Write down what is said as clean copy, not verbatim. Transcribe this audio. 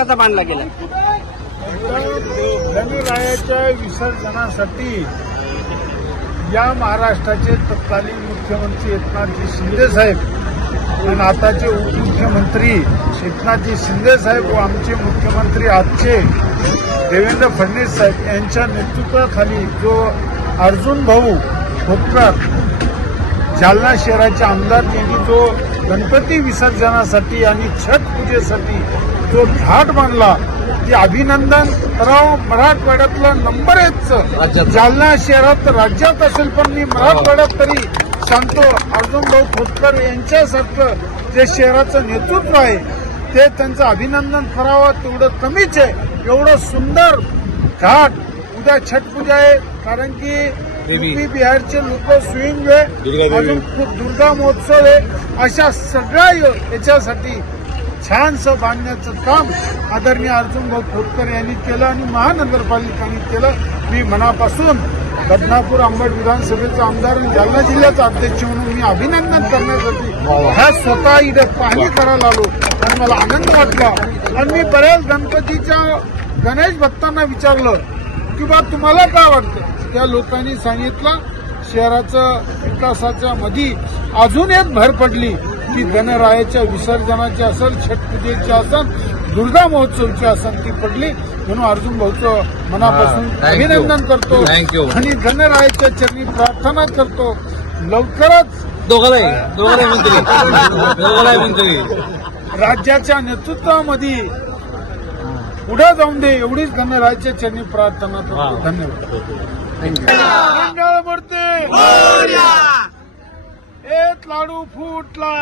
कसा मांडला गेला? गणरायाच्या विसर्जनासाठी या महाराष्ट्राचे तत्कालीन मुख्यमंत्री एकनाथजी शिंदे साहेब आणि आताचे उपमुख्यमंत्री एकनाथजी शिंदे साहेब व आमचे मुख्यमंत्री आजचे देवेंद्र फडणवीस साहेब यांच्या नेतृत्वाखाली जो अर्जुन भाऊ खोतकर जालना शहराचे आमदार यांनी जो गणपती विसर्जनासाठी आणि छठ पूजेसाठी जो घाट बांधला ते अभिनंदन करावं. मराठवाड्यातलं नंबर 1 जालना शहरात राज्यात असेल, पण मी मराठवाड्यात तरी सांगतो अर्जुन भाऊ खोतकर यांच्यासारखं जे शहराचं नेतृत्व आहे ते त्यांचं अभिनंदन करावं तेवढं कमीच आहे. एवढं सुंदर घाट उद्या छठ पूजा आहे, कारण की यूपी बिहारचे लोक स्विंग आहे, अजून दुर्गा महोत्सव आहे. अशा सगळ्या याच्यासाठी छानसं बांधण्याचं काम आदरणीय अर्जुन भाऊ खोतकर यांनी केलं आणि महानगरपालिकेने केलं. मी मनापासून बदनापूर अंबड विधानसभेचा आमदार आणि जालना जिल्ह्याचा अध्यक्ष म्हणून मी अभिनंदन करण्यासाठी ह्या स्वतः इथे पाहणी करायला आलो आणि मला आनंद वाटला. आणि मी बऱ्याच गणपतीच्या गणेश भक्तांना विचारलं की बा तुम्हाला काय वाटतं. त्या लोकांनी सांगितलं शहराचं विकासाच्या मध्ये अजून एक भर पडली की गणरायाच्या विसर्जनाची असेल, छठ पूजेची असेल, दुर्गा महोत्सवची असेल ती पडली. म्हणून अर्जुन भाऊचं मनापासून अभिनंदन करतो आणि गणरायाच्या चरणी प्रार्थना करतो. लवकरच राज्याच्या नेतृत्वामध्ये पुढे जाऊन दे एवढीच गणरायाच्या चरणी प्रार्थना करतो. धन्यवाद. मंगळ मूर्ती एक लाडू फुटला.